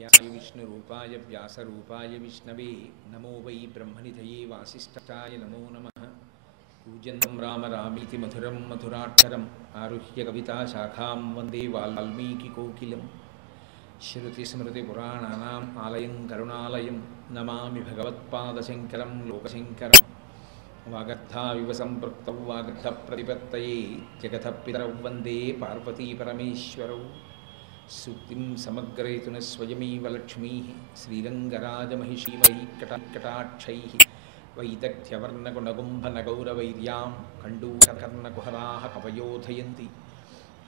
व्यासाय विष्णुरूपाय व्यासरूपाय विष्णवे नमो वै ब्रह्मनिधये वासिष्ठाय नमो नमः। पूज्यन्तं राम रामीति मधुरं मधुराक्षरम् आरुह्य कविताशाखां वन्दे वाल्मीकिकोकिलं। श्रुतिस्मृतिपुराणानाम् आलयं करुणालयं नमामि भगवत्पादशङ्करं लोकशङ्करं। वागर्थाविव सम्पृक्तौ वागर्थप्रतिपत्तये जगतः पितरौ वन्दे पार्वतीपरमेश्वरौ। सूक्तिं समग्रयितुनः स्वयमेव लक्ष्मीः श्रीरङ्गराजमहिषीमयीकटाक्षैः वैदग्ध्यवर्णगुणगुम्भनगौरवैर्यां कण्डूकर्णकुहराः कवयोधयन्ति।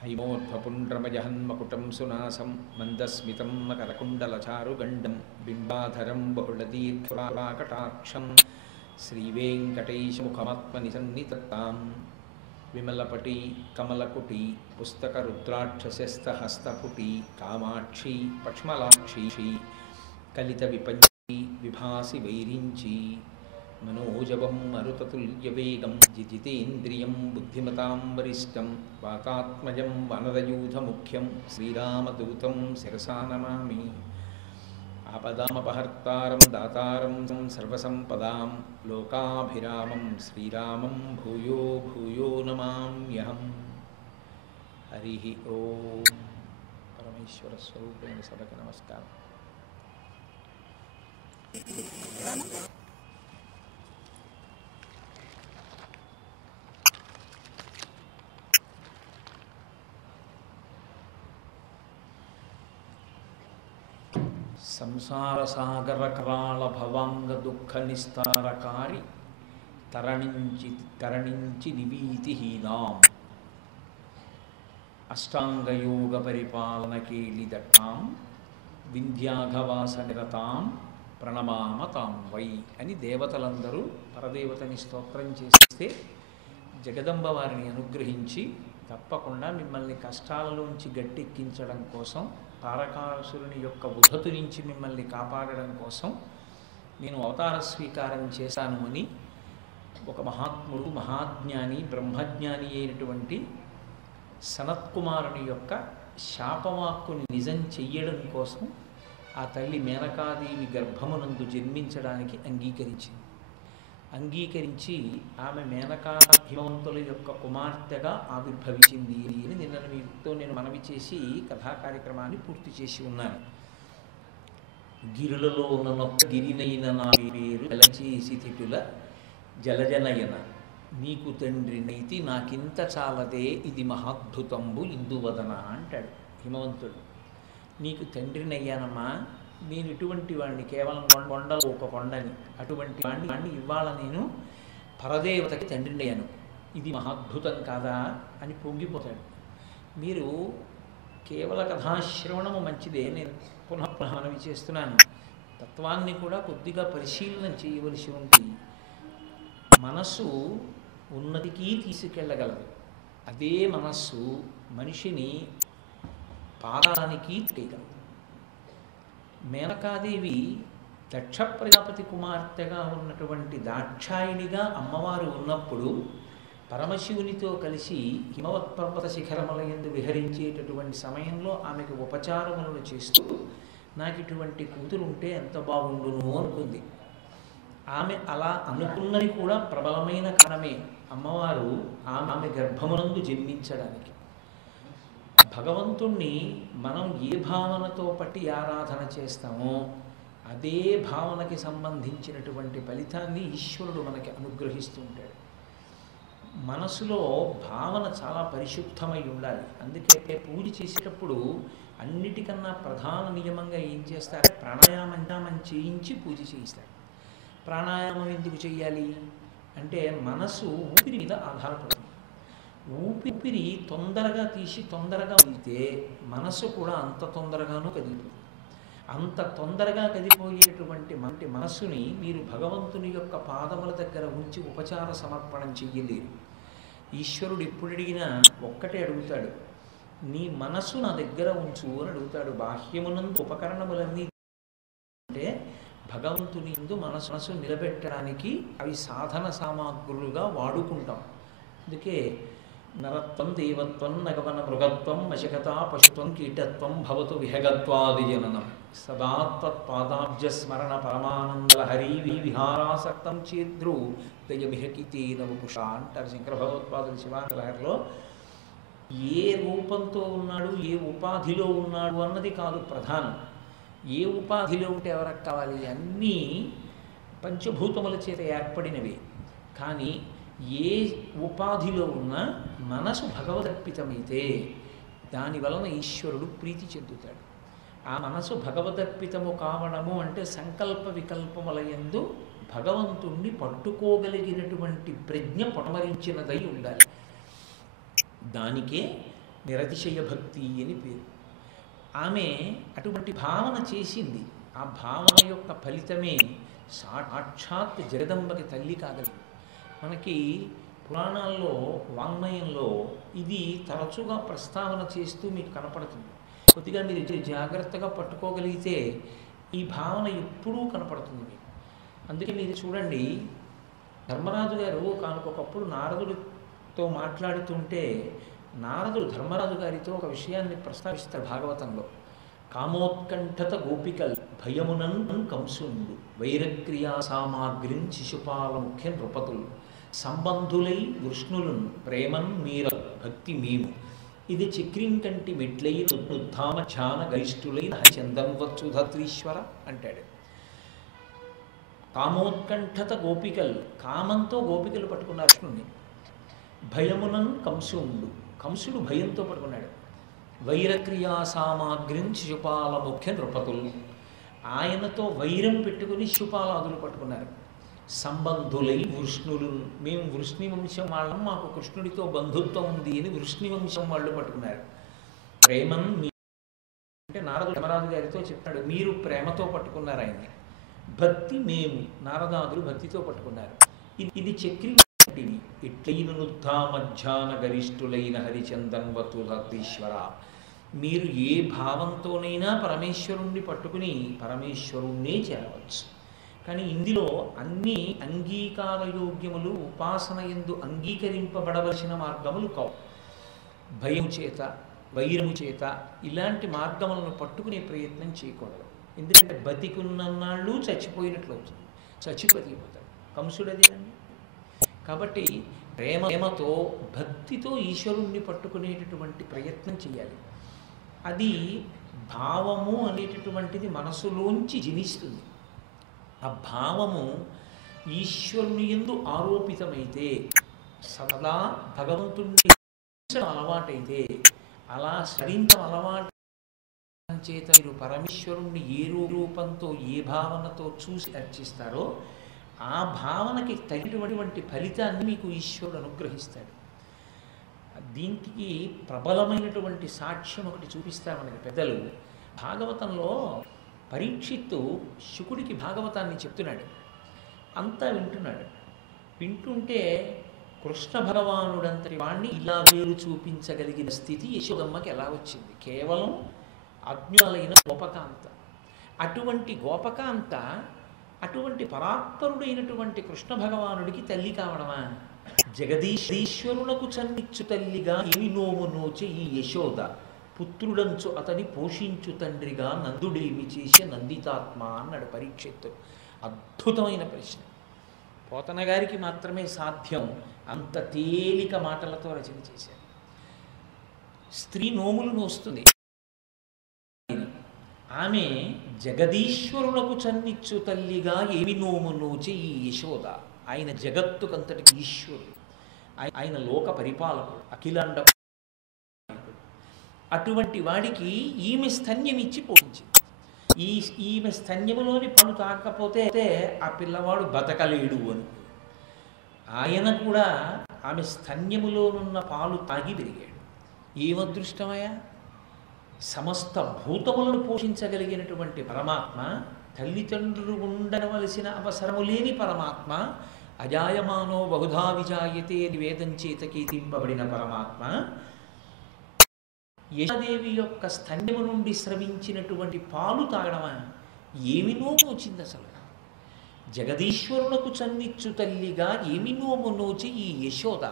हैमोत्फपुण्ड्रमजहन्मकुटं सुनासं मन्दस्मितं मकरकुण्डलचारुगण्डं बिम्बाधरं बहुलदीर्घकटाक्षं श्रीवेङ्कटेशमुखमात्मनिसन्निधत्ताम्। विमलपटी कमलकुटी पुस्तकरुद्राक्षस्यस्तहस्तपुटी कामाक्षी पक्ष्मलाक्षी कलितविपञ्ची विभासि वैरिञ्ची मनोजवं मरुततुल्यवेगं जितेन्द्रियं बुद्धिमतां वरिष्ठं वातात्मजं वनरयूथमुख्यं श्रीरामदूतं शिरसा नमामि। आपदामपहर्तारं दातारं सर्वसम्पदां लोकाभिरामं श्रीरामं भूयो भूयो नमाम्यहम्। हरिः ओम्। परमेश्वरस्वरूपेण सभके नमस्कारः। संसारसागरकराळभवाङ्गदुःखनिस्तारकारि तरणिञ्चि दिवीतिहीनाम् अष्टाङ्गयोगपरिपालनकेलिदट्टां विन्ध्याघवासनिरतां ప్రణమామ తాం వై అని దేవతలందరూ పరదేవతని స్తోత్రం చేస్తే జగదంబ వారిని అనుగ్రహించి తప్పకుండా మిమ్మల్ని కష్టాలలోంచి గట్టెక్కించడం కోసం, తారకాసురుని యొక్క ఉద్ధతి నుంచి మిమ్మల్ని కాపాడడం కోసం నేను అవతార స్వీకారం చేశాను అని ఒక మహాత్ముడు, మహాజ్ఞాని, బ్రహ్మజ్ఞాని అయినటువంటి సనత్కుమారుని యొక్క శాపవాక్కుని నిజం చెయ్యడం కోసం ఆ తల్లి మేనకాదేవి గర్భమునందు జన్మించడానికి అంగీకరించి ఆమె మేనకా హిమవంతుల యొక్క కుమార్తెగా ఆవిర్భవించింది అని నిన్న మీతో నేను మనవి చేసి కథా కార్యక్రమాన్ని పూర్తి చేసి ఉన్నాను. గిరులలో ఉన్ననొక్క గిరినైన నా పేరు జలచేసి తిటుల జలజనయన నీకు తండ్రినైతి నాకింత చాలదే ఇది మహాద్భుతంబు ఇందువదన అంటాడు హిమవంతుడు. నీకు తండ్రినయ్యానమ్మా, నేను ఇటువంటి వాడిని, కేవలం కొండలో ఒక కొండని, అటువంటి వాడిని ఇవాళ నేను పరదేవతకి తండ్రినయ్యాను, ఇది మహాద్భుతం కాదా అని పొంగిపోతాడు. మీరు కేవల కథాశ్రవణము మంచిదే, నేను పునః మనవి చేస్తున్నాను. తత్వాన్ని కూడా కొద్దిగా పరిశీలన చేయవలసి ఉంది. మనస్సు ఉన్నతికి తీసుకెళ్ళగలదు. అదే మనస్సు మనిషిని పాదానికి తీయగలదు. మేనకాదేవి దక్ష ప్రజాపతి కుమార్తెగా ఉన్నటువంటి దాక్షాయినిగా అమ్మవారు ఉన్నప్పుడు పరమశివునితో కలిసి హిమవత్పర్వత శిఖరములయందు విహరించేటటువంటి సమయంలో ఆమెకు ఉపచారములను చేస్తూ నాకు ఇటువంటి కూతురుంటే ఎంత బాగుండును అనుకుంది. ఆమె అలా అనుకున్నది కూడా ప్రబలమైన కారణమే అమ్మవారు ఆమె గర్భమునందు జన్మించడానికి. భగవంతుణ్ణి మనం ఏ భావనతో పట్టి ఆరాధన చేస్తామో అదే భావనకి సంబంధించినటువంటి ఫలితాన్ని ఈశ్వరుడు మనకి అనుగ్రహిస్తూ ఉంటాడు. మనసులో భావన చాలా పరిశుద్ధమై ఉండాలి. అందుకే పూజ చేసేటప్పుడు అన్నిటికన్నా ప్రధాన నియమంగా ఏం చేస్తారు, ప్రాణాయామం చేయించి పూజ చేయిస్తారు. ప్రాణాయామం ఎందుకు చేయాలి అంటే మనసు ఊపిరి మీద ఆధారపడుతుంది. ఊపిరి తొందరగా తీసి తొందరగా వదిలితే మనసు కూడా అంత తొందరగానూ కదిలిపోతుంది. అంత తొందరగా కదిలిపోయేటువంటి మనస్సుని మీరు భగవంతుని యొక్క పాదముల దగ్గర ఉంచి ఉపచార సమర్పణం చెయ్యలేరు. ఈశ్వరుడు ఎప్పుడు అడిగినా ఒక్కటే అడుగుతాడు, నీ మనస్సు నా దగ్గర ఉంచు అని అడుగుతాడు. బాహ్యమునందు ఉపకరణములన్నీ అంటే భగవంతుని యందు మనసు నిలబెట్టడానికి అవి సాధన సామాగ్రులుగా వాడుకుంటాం. అందుకే నరత్వం దేవత్వం నగవన మృగత్వం వశకత పశుత్వం కీటత్వం భవతు విహగత్వాది జననం సదా తత్పాదాబ్జ స్మరణ పరమానంద హరి విహారాసక్తం చేద్రు దయమిహకితేన వపుష అంటారు శంకర భగవత్పాదులు శివానందలహరిలో. ఏ రూపంతో ఉన్నాడు, ఏ ఉపాధిలో ఉన్నాడు అన్నది కాదు ప్రధానం. ఏ ఉపాధిలో ఉంటే ఎవరికి కావాలి? అన్నీ పంచభూతముల చేత ఏర్పడినవి. కానీ ఏ ఉపాధిలో ఉన్న మనసు భగవదర్పితమైతే దాని వలన ఈశ్వరుడు ప్రీతి చెందుతాడు. ఆ మనసు భగవదర్పితము కావడము అంటే సంకల్ప వికల్పములయందు భగవంతుణ్ణి పట్టుకోగలిగినటువంటి ప్రజ్ఞ పొటమరించినదై ఉండాలి. దానికే నిరతిశయ భక్తి అని పేరు. ఆమె అటువంటి భావన చేసింది. ఆ భావన యొక్క ఫలితమే సాక్షాత్ జగదంబకి తల్లి కాగలిగింది. మనకి పురాణాల్లో, వాంగ్మయంలో ఇది తరచుగా ప్రస్తావన చేస్తూ మీకు కనపడుతుంది. కొద్దిగా మీరు జాగ్రత్తగా పట్టుకోగలిగితే ఈ భావన ఎప్పుడూ కనపడుతుంది మీకు. అందుకే మీరు చూడండి, ధర్మరాజు గారు ఒకనకొకప్పుడు నారదుడితో మాట్లాడుతుంటే నారదుడు ధర్మరాజు గారితో ఒక విషయాన్ని ప్రస్తావిస్తారు భాగవతంలో. కామోత్కంఠత గోపికల్ భయమునన్ కంసుండు వైరక్రియా సామాగ్రిన్ శిశుపాల ముఖ్య నృపతులు సంబంధులై వృష్ణులున్ ప్రేమన్ మీర భక్తి మేము ఇది చక్రింకంటి మెట్లై ఉద్ధామ ధ్యాన గరిష్ఠులైన చందన్వచ్చు ధత్రీశ్వర అంటాడు. కామోత్కంఠత గోపికలు, కామంతో గోపికలు పట్టుకున్నారు కృష్ణుణ్ణి. భయమునన్ కంసుండు, కంసుడు భయంతో పట్టుకున్నాడు. వైరక్రియా సామాగ్రిన్ శిశుపాల ముఖ్య నృపతులు, ఆయనతో వైరం పెట్టుకుని శిశుపాలాదులు పట్టుకున్నారు. సంబంధులై వృష్ణులు, మేము వృష్ణి వంశం వాళ్ళం, మాకు కృష్ణుడితో బంధుత్వం ఉంది అని వృష్ణి వంశం వాళ్ళు పట్టుకున్నారు. ప్రేమన్ అంటే నారదుడు ధర్మరాజు గారితో చెప్పాడు, మీరు ప్రేమతో పట్టుకున్నారు ఆయన్ని. భక్తి మేము, నారదాదులు భక్తితో పట్టుకున్నారు. ఇది చక్రిని ఇట్లైనుద్ధామధ్యాన గరిష్ఠులైన హరిచందన్వతుధీశ్వర. మీరు ఏ భావంతోనైనా పరమేశ్వరుణ్ణి పట్టుకుని పరమేశ్వరుణ్ణే చేరవచ్చు. కానీ ఇందులో అన్ని అంగీకారయోగ్యములు, ఉపాసన యందు అంగీకరింపబడవలసిన మార్గములు కావు. భయం చేత, వైరము చేత ఇలాంటి మార్గములను పట్టుకునే ప్రయత్నం చేయకూడదు. ఎందుకంటే బతికున్నన్నాళ్ళు చచ్చిపోయినట్లు అవుతుంది, చచ్చిపోతాడు. కంసుడది అండి. కాబట్టి ప్రేమతో, భక్తితో ఈశ్వరుణ్ణి పట్టుకునేటటువంటి ప్రయత్నం చేయాలి. అది భావము అనేటటువంటిది మనసులోంచి జనిస్తుంది. ఆ భావము ఈశ్వరుని యందు ఆరోపితమైతే, సదా భగవంతుని అలవాటైతే, అలా స్మరించడం అలవాటు చేత మీరు పరమేశ్వరుణ్ణి ఏ రూపంతో, ఏ భావనతో చూసి అర్చిస్తారో ఆ భావనకి తగినటువంటి ఫలితాన్ని మీకు ఈశ్వరుడు అనుగ్రహిస్తాడు. దీనికి ప్రబలమైనటువంటి సాక్ష్యం ఒకటి చూపిస్తారు మనకి పెద్దలు. భాగవతంలో పరీక్షిత్తు శుకుడికి భాగవతాన్ని చెప్తున్నాడు. అంతా వింటున్నాడు. వింటుంటే కృష్ణ భగవానుడంతటి వాణ్ణి ఇలా వేరు చూపించగలిగిన స్థితి యశోదమ్మకి ఎలా వచ్చింది? కేవలం అజ్ఞులైన గోపకాంత. అటువంటి గోపకాంత అటువంటి పరాత్పరుడైనటువంటి కృష్ణ భగవానుడికి తల్లి కావడమా? జగదీశ్వరునకు చన్నిచ్చు తల్లిగా ఏమి నోము నోచి ఈ యశోద, పుత్రుడంచు అతని పోషించు తండ్రిగా నందుడేమి చేసే నందితాత్మ అన్నాడు పరీక్షిత్తు. అద్భుతమైన ప్రశ్న. పోతన గారికి మాత్రమే సాధ్యం అంత తేలిక మాటలతో రచన చేశారు. స్త్రీ నోములు నోస్తుంది. ఆమె జగదీశ్వరులకు చన్నిచ్చు తల్లిగా ఏమి నోము నోచి ఈ యశోద. ఆయన జగత్తుకంతటికి ఈశ్వరుడు, ఆయన లోక పరిపాలకుడు, అఖిలాండ. అటువంటి వాడికి ఈమె స్తన్యం ఇచ్చి పోషించింది. ఈమె స్తన్యములోని పను తాకపోతే ఆ పిల్లవాడు బతకలేడు అని ఆయన కూడా ఆమె స్తన్యములోనున్న పాలు తాగి పెరిగాడు. ఏమదృష్టమయ్యా! సమస్త భూతములను పోషించగలిగినటువంటి పరమాత్మ, తల్లిదండ్రులు ఉండవలసిన అవసరము లేని పరమాత్మ, అజాయమానో బహుధా విజాయతే అని వేదం చేత కీర్తింపబడిన పరమాత్మ, యశోదేవి యొక్క స్తన్యము నుండి స్రవించినటువంటి పాలు తాగడమా? ఏమి నోము వచ్చింది అసలు? జగదీశ్వరులకు చన్నిచ్చు తల్లిగా ఏమి నోము నోచి ఈ యశోద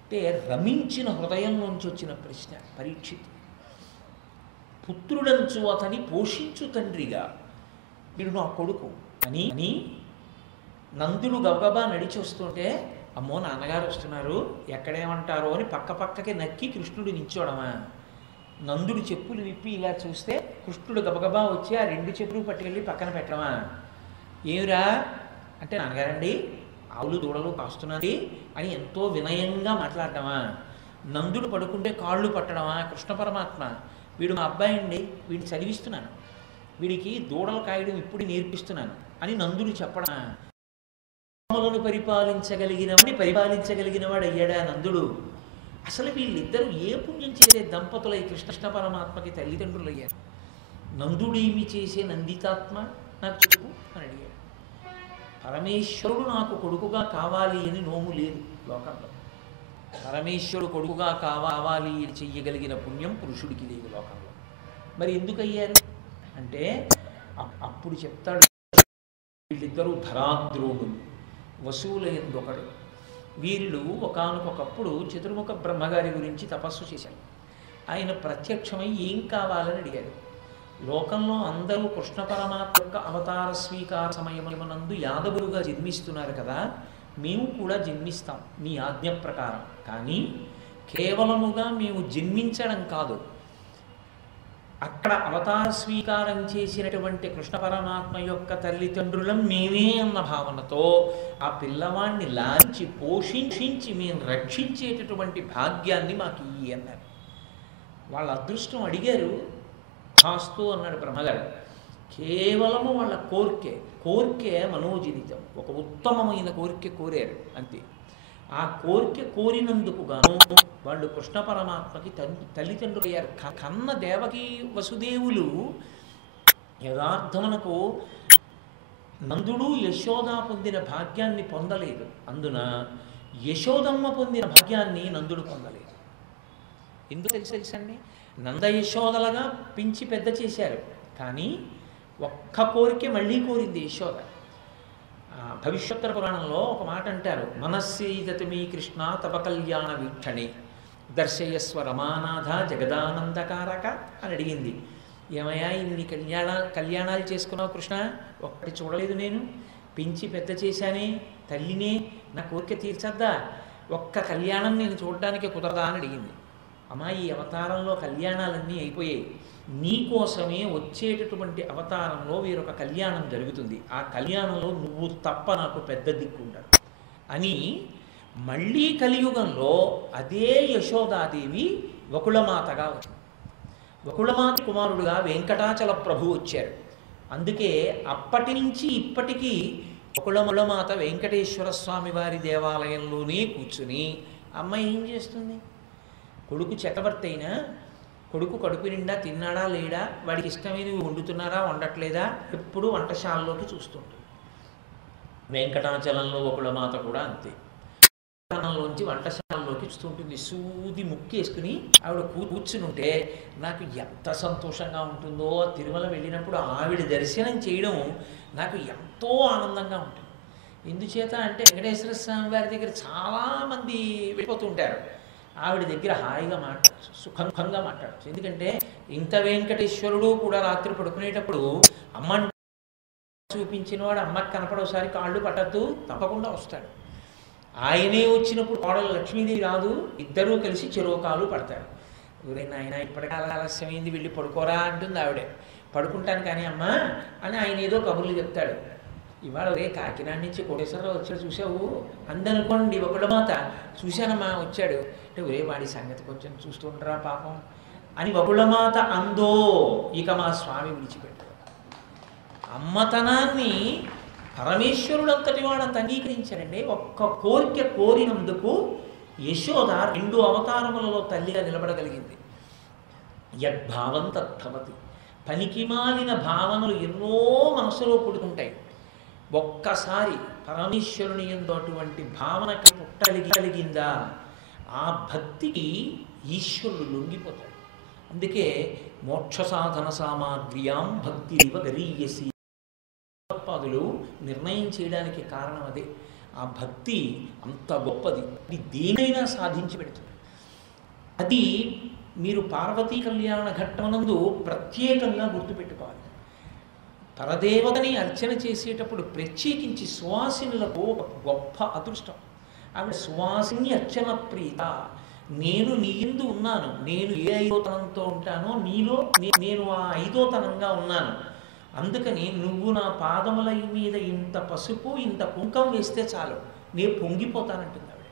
అంటే రమించిన హృదయం నుంచి వచ్చిన ప్రశ్న. పరీక్షిత్ పుత్రుడంచు అతని పోషించు తండ్రిగా, వీడు నా కొడుకు అని అని నందుడు గబగబా నడిచి వస్తుంటే, అమ్మో నాన్నగారు వస్తున్నారు ఎక్కడేమంటారో అని పక్కకి నక్కి కృష్ణుడు నించోడమా? నందుడు చెప్పులు విప్పి ఇలా చూస్తే కృష్ణుడు గబగబా వచ్చి ఆ 2 చెప్పులు పట్టుకెళ్ళి పక్కన పెట్టడమా? ఏమిరా అంటే, నాన్నగారండి ఆవులు దూడలు కాస్తున్నది అని ఎంతో వినయంగా మాట్లాడటమా? నందుడు పడుకుంటే కాళ్ళు పట్టడమా? కృష్ణ పరమాత్మ వీడు మా అబ్బాయి అండి, వీడిని చదివిస్తున్నాను, వీడికి దూడలు కాయడం ఇప్పుడు నేర్పిస్తున్నాను అని నందుడు చెప్పడమా? పరిపాలించగలిగిన వాడు అయ్యాడా నందుడు? అసలు వీళ్ళిద్దరూ ఏ పుణ్యం చేసే దంపతులై కృష్ణ పరమాత్మకి తల్లిదండ్రులు అయ్యారు? నందుడేమి చేసే నందితాత్మ నాకు చెప్పు అని అడిగాడు. పరమేశ్వరుడు నాకు కొడుకుగా కావాలి అని నోము లేదు లోకంలో. పరమేశ్వరుడు కొడుకుగా కావాలి అని చెయ్యగలిగిన పుణ్యం పురుషుడికి లేదు లోకంలో. మరి ఎందుకు అయ్యారు అంటే అప్పుడు చెప్తాడు, వీళ్ళిద్దరూ ధరాద్రోణులు, వసువుల ఎందొకడు. వీళ్ళు ఒకానొకప్పుడు చతుర్ముఖ బ్రహ్మగారి గురించి తపస్సు చేశారు. ఆయన ప్రత్యక్షమై ఏం కావాలని అడిగారు. లోకంలో అందరూ కృష్ణ పరమాత్మ యొక్క అవతార స్వీకార సమయమునందు యాదవులుగా జన్మిస్తున్నారు కదా, మేము కూడా జన్మిస్తాం మీ ఆజ్ఞ ప్రకారం. కానీ కేవలముగా మేము జన్మించడం కాదు, అక్కడ అవతార స్వీకారం చేసినటువంటి కృష్ణ పరమాత్మ యొక్క తల్లిదండ్రులం మేమే అన్న భావనతో ఆ పిల్లవాడిని లాంచి పోషించి మేము రక్షించేటటువంటి భాగ్యాన్ని మాకు ఇయ్యి అన్నారు. వాళ్ళ అదృష్టం అడిగారు, కాస్తూ అన్నాడు బ్రహ్మగారు. కేవలము వాళ్ళ కోరికే మనోజనితం, ఒక ఉత్తమమైన కోరిక కోరారు అంతే. ఆ కోరిక కోరినందుకు గాను వాళ్ళు కృష్ణ పరమాత్మకి తల్లిదండ్రులు అయ్యారు. కన్న దేవకి వసుదేవులు యథార్థమునకు నందుడు యశోద పొందిన భాగ్యాన్ని పొందలేదు. అందున యశోదమ్మ పొందిన భాగ్యాన్ని నందుడు పొందలేదు. ఎందుకు తెలుసండి? నంద యశోదలుగా పెంచి పెద్ద చేశారు, కానీ ఒక్క కోరికే మళ్ళీ కోరింది యశోద. భవిష్యోత్తర పురాణంలో ఒక మాట అంటారు, మనస్సీదతి మీ కృష్ణ తప కళ్యాణ వీక్షణి దర్శయస్వ రమానాథ జగదానందకారక అని అడిగింది. ఏమయ్యా ఇన్ని కళ్యాణాలు చేసుకున్నావు కృష్ణ, ఒక్కటి చూడలేదు నేను, పెంచి పెద్ద చేశానే, తల్లినే, నా కోరిక తీర్చద్దా, ఒక్క కళ్యాణం నేను చూడడానికి కుదరదా అని అడిగింది. అమ్మా ఈ అవతారంలో కళ్యాణాలన్నీ అయిపోయాయి, నీకోసమే వచ్చేటటువంటి అవతారంలో వేరొక కళ్యాణం జరుగుతుంది, ఆ కళ్యాణంలో నువ్వు తప్ప నాకు పెద్ద దిక్కుంటాడు అని మళ్ళీ కలియుగంలో అదే యశోదాదేవి వకుళమాతగా వచ్చింది. వకుళమాత కుమారుడుగా వెంకటాచల ప్రభు వచ్చారు. అందుకే అప్పటి నుంచి ఇప్పటికీ వకుళమాత వెంకటేశ్వర స్వామి వారి దేవాలయంలోనే కూర్చుని అమ్మాయి ఏం చేస్తుంది? కొడుకు చక్రవర్తి అయినా కొడుకు కడుపు నిండా తిన్నాడా లేడా, వాడికి ఇష్టమైనవి వండుతున్నారా వండట్లేదా, ఎప్పుడు వంటశాలలోకి చూస్తుంటుంది. వెంకటాచలంలో వకుళమాత కూడా అంతే, లోంచి వంటశాలలోకి చూస్తుంటుంది. సూది ముక్కేసుకుని ఆవిడ కూర్చుని ఉంటే నాకు ఎంత సంతోషంగా ఉంటుందో. తిరుమల వెళ్ళినప్పుడు ఆవిడ దర్శనం చేయడం నాకు ఎంతో ఆనందంగా ఉంటుంది. ఎందుచేత అంటే వెంకటేశ్వర స్వామి వారి దగ్గర చాలామంది వెళ్ళిపోతుంటారు, ఆవిడ దగ్గర హాయిగా సుఖంగా మాట్లాడచ్చు. ఎందుకంటే ఇంత వెంకటేశ్వరుడు కూడా రాత్రి పడుకునేటప్పుడు అమ్మ చూపించిన వాడు అమ్మకి కనపడోసారి కాళ్ళు పట్టద్దు, తప్పకుండా వస్తాడు. ఆయనే వచ్చినప్పుడు కోడలు లక్ష్మీదేవి రాదు, ఇద్దరూ కలిసి చెరోకాలు పడతారు. నాయన ఇప్పటికే ఆలస్యమైంది వెళ్ళి పడుకోరా అంటుంది ఆవిడే. పడుకుంటాను కానీ అమ్మ అని ఆయన ఏదో కబుర్లు చెప్తాడు. ఇవాళ కాకినాడ నుంచి కోటేశ్వరరావు వచ్చాడు చూసావు అందనుకోండి, వకుళమాత చూశానమ్మా వచ్చాడు అంటే వాడి సంగతి కొంచెం చూస్తుండరా పాపం అని వకుళమాత అందో. ఇక మా స్వామి విడిచిపెట్టాడు. అమ్మతనాన్ని పరమేశ్వరుడు అంతటి వాడంత అంగీకరించారండి. ఒక్క కోరిక కోరినందుకు యశోద 2 అవతారములలో తల్లిగా నిలబడగలిగింది. యద్భావం తద్భవతి. పనికిమాలిన భావనలు ఎన్నో మనసులో పుడుతుంటాయి. ఒక్కసారి పరమేశ్వరుని యందు అటువంటి భావనకి పుట్టగలిగిందా, ఆ భక్తికి ఈశ్వరుడు లొంగిపోతాడు. అందుకే మోక్ష సాధన సామాగ్ర్యాం భక్తిరివ గరీయసి పాదులు నిర్ణయం చేయడానికి కారణం అదే. ఆ భక్తి అంత గొప్పది, అది దేనైనా సాధించి పెడుతుంది. అది మీరు పార్వతీ కళ్యాణ ఘట్టమునందు ప్రత్యేకంగా గుర్తుపెట్టుకోవాలి. పరదేవతని అర్చన చేసేటప్పుడు ప్రత్యేకించి సువాసినులకు ఒక గొప్ప అదృష్టం. ఆవిడ సువాసిని అర్చన ప్రీత. నేను నీ యందు ఉన్నాను, నేను ఏ ఐదోతనంతో ఉంటానో నీలో నేను ఆ ఐదోతనంగా ఉన్నాను, అందుకని నువ్వు నా పాదముల మీద ఇంత పసుపు ఇంత కుంకం వేస్తే చాలు నేను పొంగిపోతానంటుంది ఆవిడ.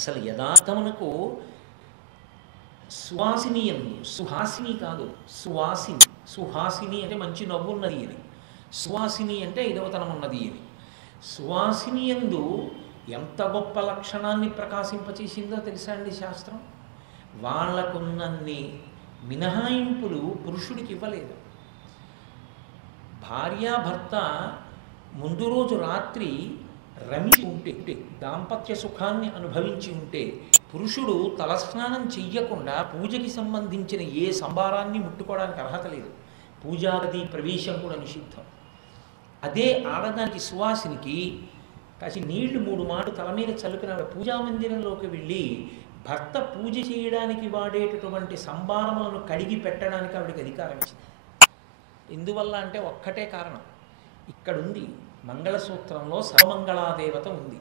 అసలు యథార్థమునకు సువాసిని ఎందు, సుహాసిని కాదు సువాసిని. సుహాసిని అంటే మంచి నవ్వున్నది అని, సువాసిని అంటే ఐదవతనం ఉన్నది అని. సువాసిని ఎందు ఎంత గొప్ప లక్షణాన్ని ప్రకాశింపచేసిందో తెలుసా అండి శాస్త్రం. వాళ్ళకున్నన్ని మినహాయింపులు పురుషుడికి ఇవ్వలేదు. భార్యాభర్త ముందు రోజు రాత్రి రమించి ఉంటే, దాంపత్య సుఖాన్ని అనుభవించి ఉంటే, పురుషుడు తలస్నానం చెయ్యకుండా పూజకి సంబంధించిన ఏ సంభారాన్ని ముట్టుకోవడానికి అర్హత లేదు. పూజాగది ప్రవేశం కూడా నిషిద్ధం. అదే ఆడదానికి సువాసినికి కాసి నీళ్లు 3 మాటలు తల మీద చల్లుకుని ఆవిడ పూజా మందిరంలోకి వెళ్ళి భర్త పూజ చేయడానికి వాడేటటువంటి సంభారములను కడిగి పెట్టడానికి ఆవిడకి అధికారం ఇచ్చింది. ఎందువల్ల అంటే ఒక్కటే కారణం, ఇక్కడుంది మంగళసూత్రంలో సర్వమంగళాదేవత ఉంది,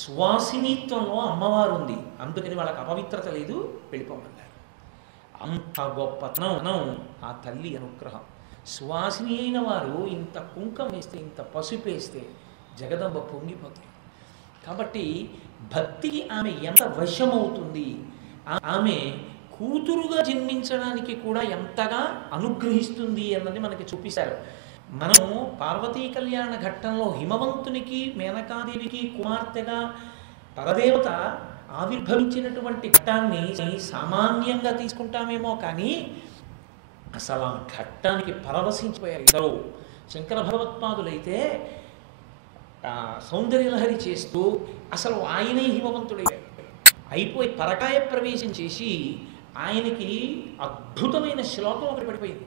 సువాసినిత్వంలో అమ్మవారు ఉంది, అందుకని వాళ్ళకి అపవిత్రత లేదు, వెళ్ళిపోమన్నారు. అంత గొప్పతనం ఆ తల్లి అనుగ్రహం. సువాసిని అయిన వారు ఇంత కుంకం వేస్తే, ఇంత పసుపు వేస్తే జగదంబ పొంగిపోతాయి. కాబట్టి భక్తికి ఆమె ఎంత వశమవుతుంది, ఆమె కూతురుగా జన్మించడానికి కూడా ఎంతగా అనుగ్రహిస్తుంది అన్నది మనకి చూపిస్తారు. మనం పార్వతీ కళ్యాణ ఘట్టంలో హిమవంతునికి మేనకాదేవికి కుమార్తెగా పరదేవత ఆవిర్భవించినటువంటి ఘట్టాన్ని సామాన్యంగా తీసుకుంటామేమో కానీ అసలు ఆ ఘట్టానికి పరవశించిపోయారు ఇద్దరు. శంకర భగవత్పాదులైతే సౌందర్యలహరి చేస్తూ అసలు ఆయనే హిమవంతుడయ్యాడు. అయిపోయి పరకాయ ప్రవేశం చేసి ఆయనకి అద్భుతమైన శ్లోకం ఒకటి పడిపోయింది.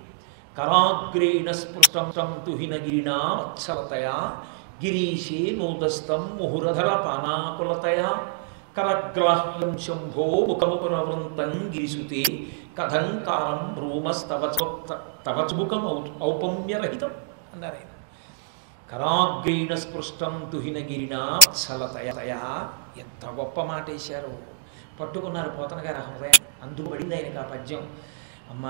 కరాగ్రేణ స్పృష్టం తుహినగిరినా వత్సలతయా గిరీశే నోదస్తం ముహురధర పానాకులతయా కరగ్రాహ్యం శంభో ముఖముపురవృంతం గిరిసుతే కథంకారం భ్రూమస్తవచుముఖం ఔపమ్యరహితం అన్నారు ఆయన. కరాగ్రేణ స్పృష్టం తుహినగిరినా వత్సలతయా, ఎంత గొప్ప మాట వేశారు. పట్టుకున్నారు పోతన గారు ఆ హృదయం, అందుకు పడింది ఆయనకు ఆ పద్యం. అమ్మ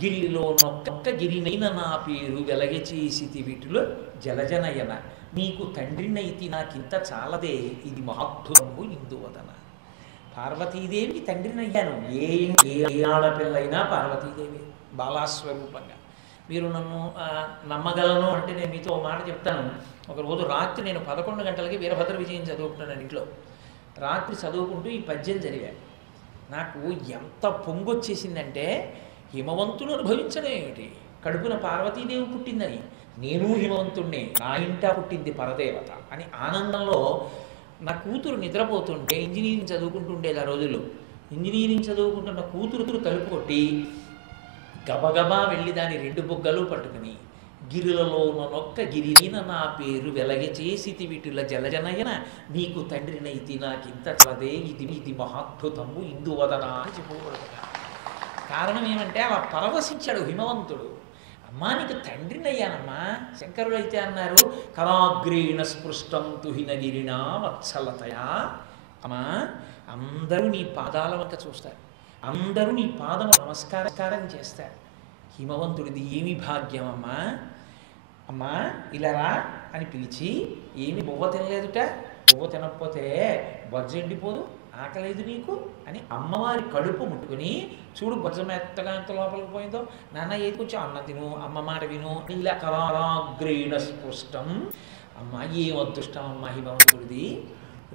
గిరిలో నొక్క గిరినైన నా పేరు వెలగచేసితి వీటిలో జలజనయన, నీకు తండ్రినైతి నాకింత చాలదే, ఇది మహాద్భుతము ఇందువదన. పార్వతీదేవికి తండ్రినయ్యాను. ఏ ఆడపిల్లైనా పార్వతీదేవి బాలాస్వరూపంగా. మీరు నన్ను నమ్మగలను అంటే నేను మీతో మాట చెప్తాను. ఒకరోజు రాత్రి నేను 11 గంటలకి వీరభద్ర విజయం చదువుకుంటున్నాను ఇంట్లో. రాత్రి చదువుకుంటూ ఈ పద్యం చదివాను. నాకు ఎంత పొంగొచ్చేసిందంటే, హిమవంతుడు అనుభవించడం ఏమిటి, కడుపున పార్వతీదేవి పుట్టిందని, నేను హిమవంతుణ్ణే, నా ఇంటా పుట్టింది పరదేవత అని ఆనందంలో నా కూతురు నిద్రపోతుంటే, ఇంజనీరింగ్ చదువుకుంటుండేది ఆ రోజుల్లో, ఇంజనీరింగ్ చదువుకుంటున్న కూతురు తలుపు కొట్టి గబగబా వెళ్ళి దాని 2 బుగ్గలు పట్టుకుని గిరిలలో నొక్క గిరిన నా పేరు వెలగ చేసితి వీటిల జలజనయన, నీకు తండ్రినైతి నాకింత చలదే, ఇది మహాద్భుతము ఇందువదన అని చెప్పకూడదు. కారణం ఏమంటే అలా పరవశించాడు హిమవంతుడు. అమ్మా నీకు తండ్రినయ్యానమ్మా. శంకరులు అయితే అన్నారు, కరాగ్రేణ స్పృష్టం తుహినగిరినా వత్సలతయా. అమ్మా అందరూ నీ పాదాల వంక చూస్తారు, అందరూ నీ పాదము నమస్కారం చేస్తారు. హిమవంతుడిది ఏమి భాగ్యం అమ్మా. అమ్మా ఇలా రా అని పిలిచి, ఏమి బువ్వ తినలేదుట, బువ్వ తినకపోతే బొజ్జ ఎండిపోదు, ఆకలేదు నీకు అని అమ్మవారి కడుపు ముట్టుకుని, చూడు బొజ్జ మెత్తగా ఎంత లోపలికి పోయిందో, నాన్న ఏది కొంచెం అన్న తిను, అమ్మ మాట విను, ఇలా కరాగ్రేణ స్పృష్టం. అమ్మ ఏం అదృష్టం అమ్మ హిమవంతుడిది.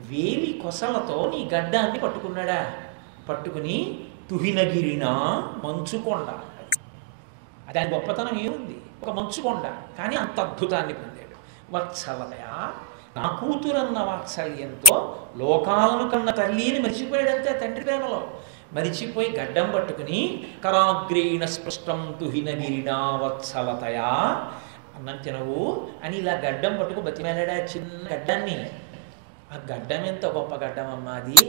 వేలి కొసలతో నీ గడ్డాన్ని పట్టుకున్నాడా, పట్టుకుని తుహినగిరినా మంచుకొండ, దాని గొప్పతనం ఏముంది, ఒక మంచుకొండ, కానీ అంత అద్భుతాన్ని పొందాడు. వత్సలయ, నా కూతురన్న వాత్సల్యంతో లోకాలను కన్న తల్లిని మరిచిపోయాడంతే తండ్రి ప్రేమలో. మరిచిపోయి గడ్డం పట్టుకుని కరాగ్రేణ స్పృష్టం తుహినగిరినా వత్సలతయా, అన్నం తినవు అని ఇలా గడ్డం పట్టుకు బతిమేలాడా చిన్న గడ్డాన్ని. ఆ గడ్డం ఎంత గొప్ప గడ్డం అమ్మా అది.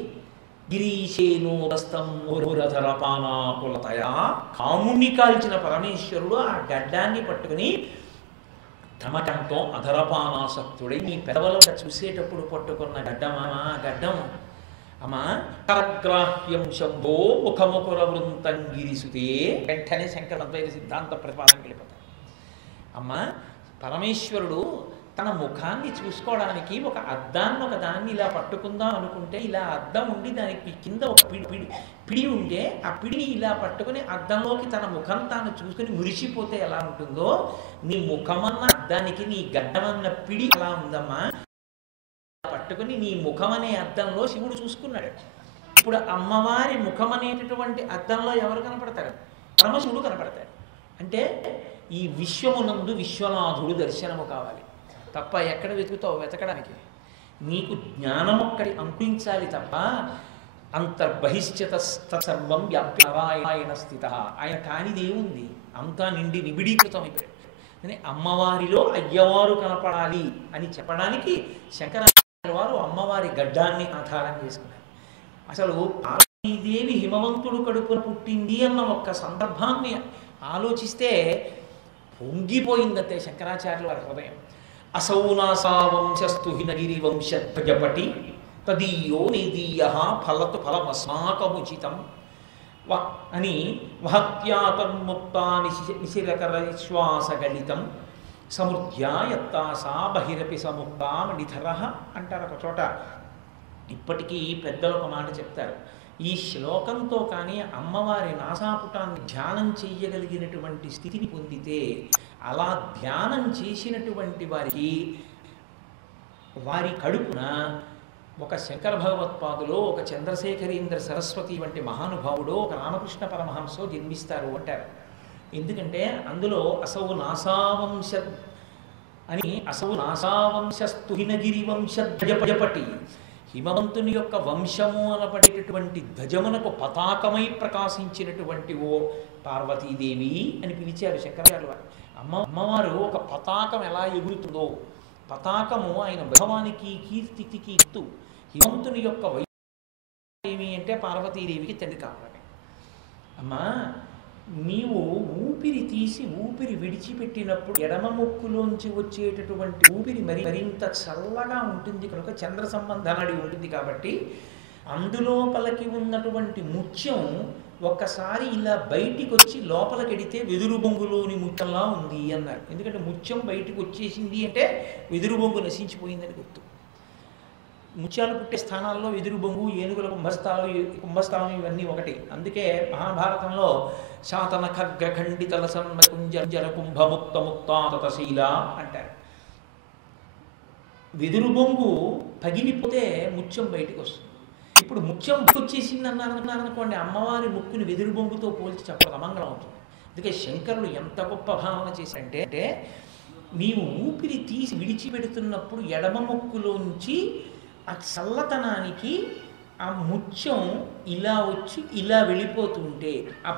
గిరీశేనోదస్తం మురధరపానాకులతయా. కాముణ్ణి కాల్చిన పరమేశ్వరుడు ఆ గడ్డాన్ని పట్టుకుని తమకంతో అధరపానాసక్తుడై నీ పెదవుల చూసేటప్పుడు పట్టుకున్న గడ్డమా గడ్డం అమ్మా కరగ్రాహ్యం శంభో ముఖముకుర వృంతం గిరిసుతే. వెంటనే శంకర అద్వైత సిద్ధాంత ప్రతిపాదనకి వెళ్ళిపోతారు. అమ్మా పరమేశ్వరుడు తన ముఖాన్ని చూసుకోవడానికి ఒక అద్దాన్ని ఒక దాన్ని ఇలా పట్టుకుందాం అనుకుంటే ఇలా అద్దం ఉండి దానికి కింద ఒక పిడి ఉంటే ఆ పిడిని ఇలా పట్టుకుని అద్దంలోకి తన ముఖం తాను చూసుకుని మురిసిపోతే ఎలా ఉంటుందో నీ ముఖమన్న అద్దానికి నీ గడ్డమన్న పిడి ఎలా ఉందమ్మా పట్టుకుని నీ ముఖం అనే అద్దంలో శివుడు చూసుకున్నాడు. ఇప్పుడు అమ్మవారి ముఖం అనేటటువంటి అద్దంలో ఎవరు కనపడతారు? పరమశివుడు కనపడతాడు. అంటే ఈ విశ్వమునందు విశ్వనాథుడు దర్శనము కావాలి తప్ప ఎక్కడ వెతుకుతావు? వెతకడానికి నీకు జ్ఞానం ఒక్కడి అంపించాలి తప్ప అంతర్బహిష్యత సర్వం వ్యాప్య నారాయణ స్థిత. ఆయన కానిదేముంది? అంతా నిండి నిబిడీకృతం అయిపోయాడు. కానీ అమ్మవారిలో అయ్యవారు కనపడాలి అని చెప్పడానికి శంకరాచార్య వారు అమ్మవారి గడ్డాన్ని ఆధారం చేసుకున్నారు. అసలు పార్వతీదేవి హిమవంతుడు కడుపున పుట్టింది అన్న ఒక్క సందర్భాన్ని ఆలోచిస్తే పొంగిపోయిందంతే శంకరాచార్యుల వారి హృదయం. అసౌనాసా వంశస్థు హినగిరి వంశధ్వజపటి తదీయో నిదీయ ఫలతు ఫలమస్మాకముచితం అని వహత్యాతన్ముక్తా నిశిరకర విశ్వాసగలితం సముద్యాయత్తాసా బహిరపి సముక్తామణిధర అంటారు ఒక చోట. ఇప్పటికీ పెద్దలు ఒక మాట చెప్తారు, ఈ శ్లోకంతో కానీ అమ్మవారి నాసాపుటాన్ని ధ్యానం చెయ్యగలిగినటువంటి స్థితిని పొందితే అలా ధ్యానం చేసినటువంటి వారికి వారి కడుపున ఒక శంకర భగవత్పాదులో ఒక చంద్రశేఖరేంద్ర సరస్వతి వంటి మహానుభావుడు ఒక రామకృష్ణ పరమహంసో జన్మిస్తారు అంటారు. ఎందుకంటే అందులో అసౌ నాసావంశ అని అసౌ నాసావంశస్తు హినగిరి వంశధ్వజపటి హిమవంతుని యొక్క వంశము అనబడేటటువంటి ధ్వజమునకు పతాకమై ప్రకాశించినటువంటి ఓ పార్వతీదేవి అని పిలిచారు శంకరాచార్యుల వారు. అమ్మవారు ఒక పతాకం ఎలా ఎగురుతుందో, పతాకము ఆయన వైభవానికి కీర్తికి ఎత్తు. హిమవంతుని యొక్క ఏమి అంటే పార్వతీదేవికి తండ్రి కావాలి. అమ్మా నీవు ఊపిరి తీసి ఊపిరి విడిచిపెట్టినప్పుడు ఎడమ ముక్కులోంచి వచ్చేటటువంటి ఊపిరి మరింత చల్లగా ఉంటుంది కనుక చంద్ర సంబంధనడి ఉంటుంది కాబట్టి అందులోపలకి ఉన్నటువంటి ముత్యం ఒక్కసారి ఇలా బయటికి వచ్చి లోపలికెడితే వెదురు బొంగులోని ముత్యంలా ఉంది అన్నారు. ఎందుకంటే ముత్యం బయటికి వచ్చేసింది అంటే వెదురు బొంగు నశించిపోయిందని గుర్తు. ముత్యాలు పుట్టే స్థానాల్లో వెదురు బొంగు, ఏనుగుల కుంభస్థలం ఇవన్నీ ఒకటి. అందుకే మహాభారతంలో శాతన ఖడ్గఖండితల సన్మకుంజర కుంభముక్త ముక్తాతశీల అంటారు. వెదురు బొంగు పగిలిపోతే ముత్యం బయటికి వస్తుంది. ఇప్పుడు ముత్యం వచ్చేసింది అన్నారనుకోండి, అమ్మవారి ముక్కుని వెదురు బొంగుతో పోల్చి చెప్పడం అమంగళం అవుతుంది. అందుకే శంకరులు ఎంత గొప్ప భావన చేశారంటే నీవు ఊపిరి తీసి విడిచిపెడుతున్నప్పుడు ఎడమ ముక్కులోంచి ఆ చల్లతనానికి ఆ ముత్యం ఇలా వచ్చి ఇలా వెళ్ళిపోతుంటే ఆ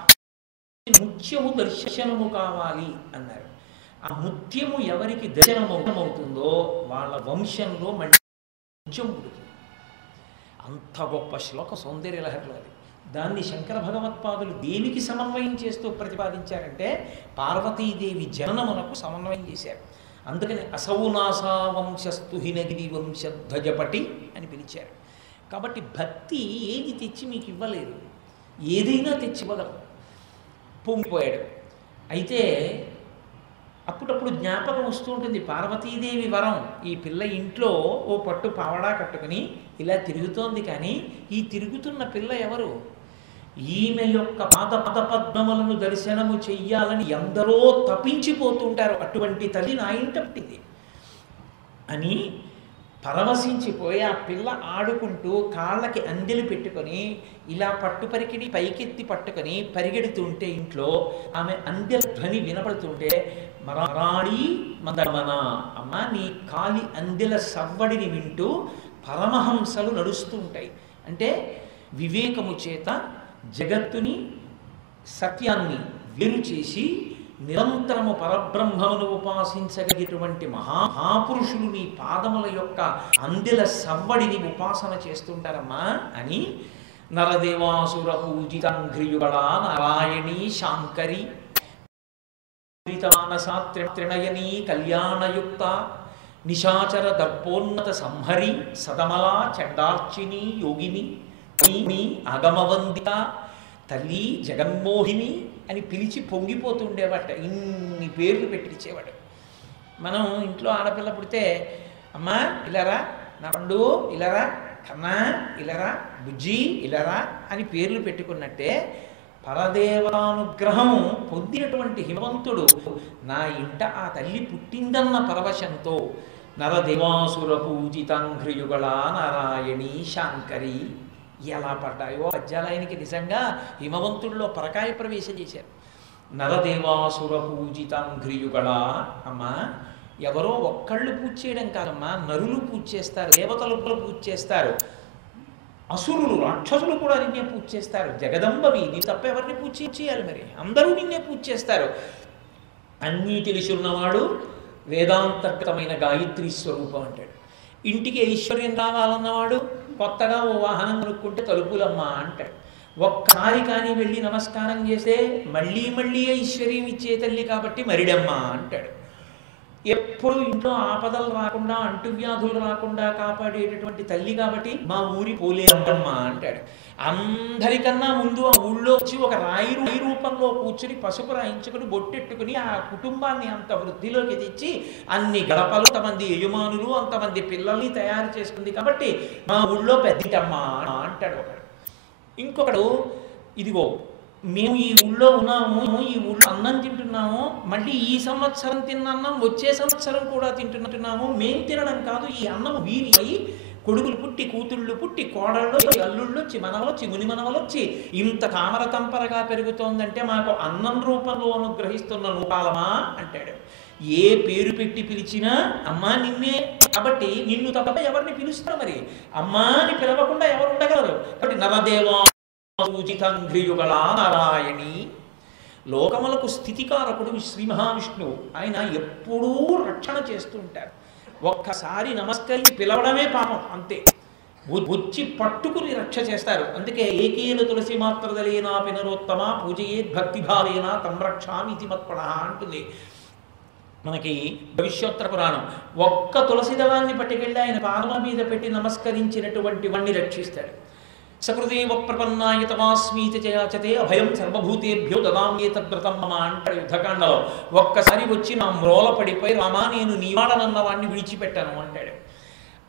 ముత్యము దర్శనము కావాలి అన్నారు. ఆ ముత్యము ఎవరికి దర్శనమవుతుందో వాళ్ళ వంశంలో ముత్యం పుడుతుంది. అంత గొప్ప శ్లోక సౌందర్యలహరిలో అది. దాన్ని శంకర భగవత్పాదులు దేనికి సమన్వయం చేస్తూ ప్రతిపాదించారంటే పార్వతీదేవి జననమునకు సమన్వయం చేశారు. అందుకని అసౌనాసా వంశస్థు హినగిరి వంశధ్వజపటి అని పిలిచారు. కాబట్టి భక్తి ఏది తెచ్చి మీకు ఇవ్వలేదు, ఏదైనా తెచ్చి ఇవ్వగలరు. పొంగిపోయాడు. అయితే అప్పుడప్పుడు జ్ఞాపకం వస్తూ ఉంటుంది పార్వతీదేవి వరం. ఈ పిల్ల ఇంట్లో ఓ పట్టు పావడా కట్టుకుని ఇలా తిరుగుతోంది, కానీ ఈ తిరుగుతున్న పిల్ల ఎవరు? ఈమె యొక్క పాదపద్మములను దర్శనము చెయ్యాలని ఎందరో తపించిపోతుంటారు. అటువంటి తల్లి నా ఇంట పుట్టింది అని పరవశించిపోయి ఆ పిల్ల ఆడుకుంటూ కాళ్ళకి అందెలు పెట్టుకొని ఇలా పట్టుపరికిడి పైకెత్తి పట్టుకొని పరిగెడుతుంటే ఇంట్లో ఆమె అందెల ధ్వని వినపడుతుంటే మరాడి మందమన అమ్మ నీ కాలి అందెల సవ్వడిని వింటూ పరమహంసలు నడుస్తూ ఉంటాయి. అంటే వివేకము చేత జగత్తుని సత్యాన్ని వేరు చేసి నిరంతరము పరబ్రహ్మమును ఉపాసించగలిగినటువంటి మహాపురుషులు నీ పాదముల యొక్క అందెల సవ్వడిని ఉపాసన చేస్తుంటారమ్మా అని నరదేవాసుర పూజితాంఘ్రియుగళా నారాయణీ శాంకరి మానసా త్రినయనీ కళ్యాణయుక్త నిశాచర దర్పోన్నత సంహరి సదమలా చండార్చిని యోగిని ఆగమవందిత తల్లి జగన్మోహిని అని పిలిచి పొంగిపోతుండేవాట. ఇన్ని పేర్లు పెట్టించేవాడు. మనం ఇంట్లో ఆడపిల్ల పుడితే అమ్మా ఇలారా, నా పండు ఇలారా, కన్నా ఇలారా, బుజ్జి ఇలారా అని పేర్లు పెట్టుకున్నట్టే పరదేవానుగ్రహం పొందినటువంటి హిమవంతుడు నా ఇంట ఆ తల్లి పుట్టిందన్న పరవశంతో నరదేవాసుర పూజితాంఘ్రియుగళా నారాయణీ శాంకరి ఎలా పడ్డాయో పద్యాలయానికి నిజంగా హిమవంతుడిలో పరకాయ ప్రవేశం చేశారు. నరదేవాసుర పూజితాంఘ్రియుగళా, అమ్మా ఎవరో ఒక్కళ్ళు పూజ చేయడం కాదమ్మా, నరులు పూజ చేస్తారు, దేవతలు పూజ చేస్తారు, అసురులు రాక్షసులు కూడా నిన్నే పూజ చేస్తారు. జగదంబవి నీ తప్ప ఎవరిని పూజ చేయాలి? మరి అందరూ నిన్నే పూజ చేస్తారు. అన్నీ తెలుసున్నవాడు వేదాంతర్గతమైన గాయత్రీ స్వరూపం అంటాడు. ఇంటికి ఐశ్వర్యం రావాలన్నవాడు కొత్తగా ఓ వాహనం కొనుక్కుంటే తలుపులమ్మ అంటాడు. ఒక్కసారి కానీ వెళ్ళి నమస్కారం చేస్తే మళ్ళీ మళ్ళీ ఐశ్వర్యం ఇచ్చే తల్లి కాబట్టి మరిడమ్మ అంటాడు. ఎప్పుడు ఇంట్లో ఆపదలు రాకుండా అంటువ్యాధులు రాకుండా కాపాడేటటువంటి తల్లి కాబట్టి మా ఊరి పోలేరమ్మ అంటాడు. అందరికన్నా ముందు ఆ ఊళ్ళో వచ్చి ఒక రాయి రూపంలో కూర్చుని పసుపు రాయించుకుని బొట్టెట్టుకుని ఆ కుటుంబాన్ని అంత వృద్ధిలోకి తెచ్చి అన్ని గడపలు అంతమంది యజమానులు అంతమంది పిల్లల్ని తయారు చేసుకుంది కాబట్టి మా ఊళ్ళో పెద్దమ్మ అంటాడు ఒకడు. ఇంకొకడు ఇదిగో మేము ఈ ఊళ్ళో ఉన్నాము, ఈ ఊళ్ళో అన్నం తింటున్నాము, మళ్ళీ ఈ సంవత్సరం తిన్న అన్నం వచ్చే సంవత్సరం కూడా తింటున్నాము. మేం తినడం కాదు, ఈ అన్నం వీరి అయి కొడుకులు పుట్టి కూతుళ్ళు పుట్టి కోడళ్ళు అల్లుళ్ళు వచ్చి మనవలొచ్చి ముని మనవలొచ్చి ఇంత కామర తంపరగా పెరుగుతోందంటే మాకు అన్నం రూపంలో అనుగ్రహిస్తున్న నూపాలమా అంటాడు. ఏ పేరు పెట్టి పిలిచినా అమ్మా నిన్నే కాబట్టి నిన్ను తప్ప ఎవరిని పిలుస్తారు? మరి అమ్మా అని పిలవకుండా ఎవరు ఉండగలరు? కాబట్టి నరదేవా పూజితాంఘ్రియుగళా నారాయణి. లోకములకు స్థితికారకుడు శ్రీ మహావిష్ణువు. ఆయన ఎప్పుడూ రక్షణ చేస్తూ ఉంటారు. ఒక్కసారి నమస్కరించి పిలవడమే పాపం, అంతే. వచ్చి పట్టుకుని రక్ష చేస్తారు. అందుకే ఏకేన తులసి మాత్రదలేనా పినరోత్తమ పూజయేద్ భక్తిభావేన తంరక్షామి ఇది మత్పణ అంటుంది మనకి భవిష్యోత్తర పురాణం. ఒక్క తులసి దళాన్ని పట్టుకెళ్ళి ఆయన పాదముల మీద పెట్టి నమస్కరించినటువంటి వాణ్ణి రక్షిస్తాడు. సకృదేవ ప్రపన్నాయ తమాస్మీతి చయాచతే అభయం సర్వభూతేభ్యో దదామ్యేతద్వ్రతం మమ అంటాడు యుద్ధకాండలో. ఒక్కసారి వచ్చి నా మ్రోల పడిపోయి రామా నేను నీవాడనన్న వాడిని విడిచిపెట్టాను అంటాడు.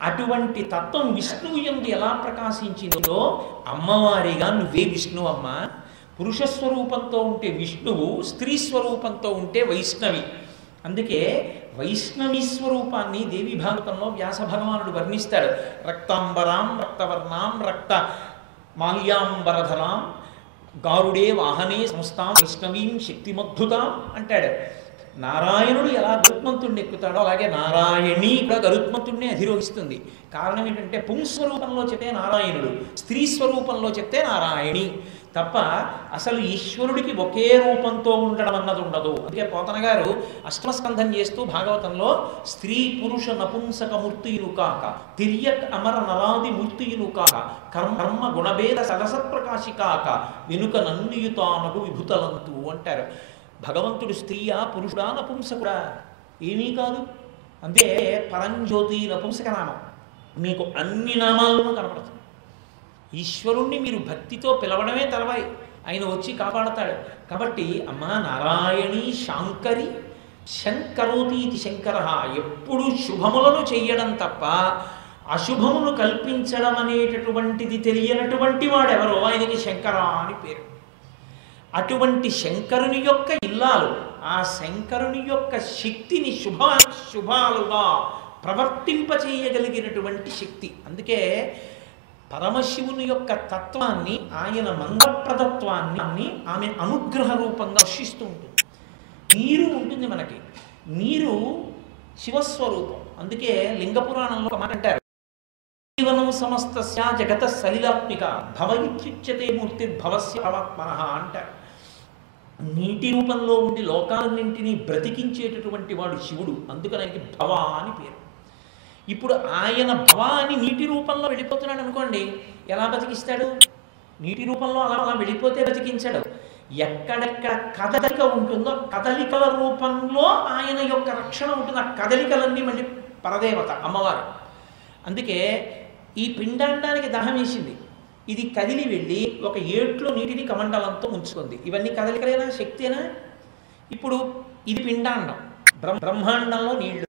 అటువంటి తత్వం విష్ణువు యందు ఎలా ప్రకాశించిందో అమ్మవారిగా నువ్వే విష్ణువు అమ్మ. పురుష స్వరూపంతో ఉంటే విష్ణువు, స్త్రీ స్వరూపంతో ఉంటే వైష్ణవి. అందుకే వైష్ణవి స్వరూపాన్ని దేవి భాగవతంలో వ్యాస భగవానుడు వర్ణిస్తాడు. రక్తాంబరాం రక్తవర్ణాం రక్త మాల్యాంబరధరాం గారుడే వాహనే సంస్థాం వైష్ణవీం శక్తిమద్భుతాం అంటాడు. నారాయణుడు ఎలా గరుత్మంతుడిని ఎక్కుతాడో అలాగే నారాయణి కూడా గరుత్మంతుడిని అధిరోహిస్తుంది. కారణం ఏంటంటే పుంస్వరూపంలో చెప్తే నారాయణుడు, స్త్రీ స్వరూపంలో చెప్తే నారాయణి తప్ప అసలు ఈశ్వరుడికి ఒకే రూపంతో ఉండడం అన్నది ఉండదు. అందుకే పోతన గారు అష్టమస్కంధం చేస్తూ భాగవతంలో స్త్రీ పురుష నపుంసక మూర్తియులు కాక తిర్యక్ అమర నరాది మూర్తియులు కాక కర్మ గుణభేద సరసప్రకాశి కాక వెనుక నన్నుయుతానగు విభుతలంతు అంటారు. భగవంతుడు స్త్రీయా పురుషుడా నపుంసకుడా? ఏమీ కాదు. అంతే పరంజ్యోతి నపుంసక నామం మీకు అన్ని నామాలను కనపడుతుంది. ఈశ్వరుణ్ణి మీరు భక్తితో పిలవడమే తర్వాయి ఆయన వచ్చి కాపాడతాడు. కాబట్టి అమ్మా నారాయణి శాంకరి శంకరోతి ఇది శంకర. ఎప్పుడు శుభములను చెయ్యడం తప్ప అశుభమును కల్పించడం అనేటటువంటిది తెలియనటువంటి వాడెవరో ఆయనకి శంకర అని పేరు. అటువంటి శంకరుని యొక్క ఇల్లాలు ఆ శంకరుని యొక్క శక్తిని శుభాలుగా ప్రవర్తింపచేయగలిగినటువంటి శక్తి. అందుకే పరమశివుని యొక్క తత్వాన్ని, ఆయన మంగళప్రదత్వాన్ని ఆమె అనుగ్రహ రూపంగా వర్షిస్తూ ఉంటుంది. నీరు ఉంటుంది మనకి, నీరు శివస్వరూపం. అందుకే లింగపురాణంలో ఒక మాట అంటారు, జీవనం సమస్తస్య జగత సలిలాత్మిక భవయిత్యుచ్యతే మూర్తిర్భవస్య పరమాత్మనః అంటారు. నీటి రూపంలో ఉండి లోకాలన్నింటినీ బ్రతికించేటటువంటి వాడు శివుడు. అందుకని ఆయనకి భవ అని పేరు. ఇప్పుడు ఆయన భవ అని నీటి రూపంలో వెళ్ళిపోతున్నాడు అనుకోండి, ఎలా బతికిస్తాడు? నీటి రూపంలో అలా అలా వెళ్ళిపోతే బతికించడు. ఎక్కడెక్కడ కదలిక ఉంటుందో కదలికల రూపంలో ఆయన యొక్క రక్షణ ఉంటుంది. ఆ కదలికలన్నీ మళ్ళీ పరదేవత అమ్మవారు. అందుకే ఈ పిండాండానికి దాహం వేసింది, ఇది కదిలి వెళ్ళి ఒక ఏట్లో నీటిని కమండలంతో ఉంచుకుంది. ఇవన్నీ కదలికలేనా, శక్తేనా? ఇప్పుడు ఇది పిండాండం, బ్రహ్మాండంలో నీళ్లు.